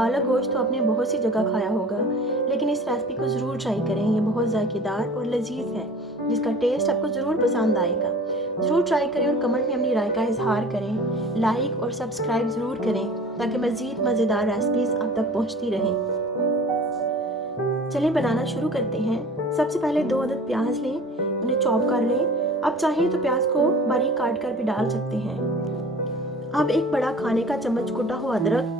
पालक गोश्त तो आपने बहुत सी जगह खाया होगा, लेकिन इस रेसिपी को ज़रूर ट्राई करें। ये बहुत ज़ायकेदार और लजीज है, जिसका टेस्ट आपको ज़रूर पसंद आएगा। ज़रूर ट्राई करें और कमेंट में अपनी राय का इजहार करें। लाइक और सब्सक्राइब ज़रूर करें ताकि मज़ीद मज़ेदार रेसिपीज़ आप तक पहुँचती रहें। चलें बनाना शुरू करते हैं। सबसे पहले 2 अदद प्याज लें, उन्हें चॉप कर लें। आप चाहें तो प्याज को बारीक काट कर भी डाल सकते हैं। अब एक बड़ा खाने का चम्मच कुटा हुआ अदरक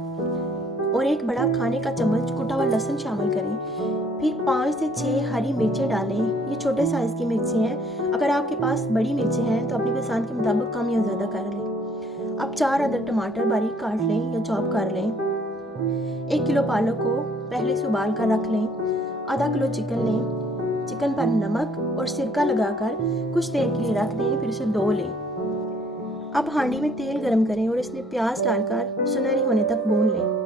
और एक बड़ा खाने का चम्मच कुटा हुआ लहसुन शामिल करें। फिर 5 से 6 हरी मिर्चें डालें। ये छोटे साइज़ की मिर्चें हैं। अगर आपके पास बड़ी मिर्चें हैं तो अपनी पसंद के मुताबिक कम या ज़्यादा कर लें। अब 4 अदद टमाटर बारीक काट लें या चॉप कर लें। 1 किलो पालक को पहले से उबाल कर रख लें। आधा किलो चिकन लें। चिकन पर नमक और सिरका लगाकर कुछ देर के लिए रख दें, फिर उसे धो लें। अब हांडी में तेल गरम करें और इसमें प्याज डालकर सुनहरी होने तक भून लें।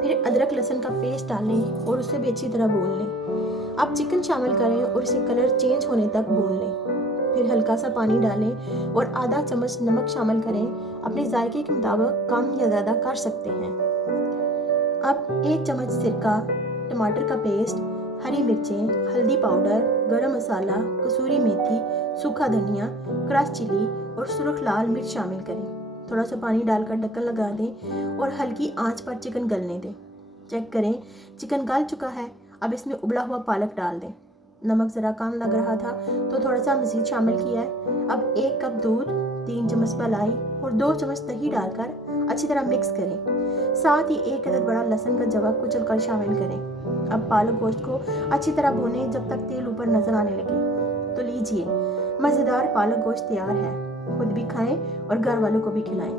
फिर अदरक लहसुन का पेस्ट डालें और उसे भी अच्छी तरह भून लें। अब चिकन शामिल करें और इसे कलर चेंज होने तक भून लें। फिर हल्का सा पानी डालें और आधा चम्मच नमक शामिल करें। अपने जायके के मुताबिक कम या ज़्यादा कर सकते हैं। अब 1 चम्मच सिरका, टमाटर का पेस्ट, हरी मिर्चें, हल्दी पाउडर, गरम मसाला, कसूरी मेथी, सूखा धनिया, क्रश चिली और सुर्ख लाल मिर्च शामिल करें। थोड़ा सा पानी डालकर ढक्कन लगा दें और हल्की आंच पर चिकन गलने दें। चेक करें चिकन गल चुका है। अब इसमें उबला हुआ पालक डाल दें। नमक ज़रा कम लग रहा था तो थोड़ा सा मज़ीद शामिल किया है। अब 1 कप दूध, 3 चम्मच मलाई और 2 चम्मच दही डालकर अच्छी तरह मिक्स करें। साथ ही 1 अदद बड़ा लहसुन का जवा कुचल कर शामिल करें। अब पालक गोश्त को अच्छी तरह भूनें जब तक तेल ऊपर नजर आने लगे। तो लीजिए, मज़ेदार पालक गोश्त तैयार है। खुद भी खाएं और घर वालों को भी खिलाएं।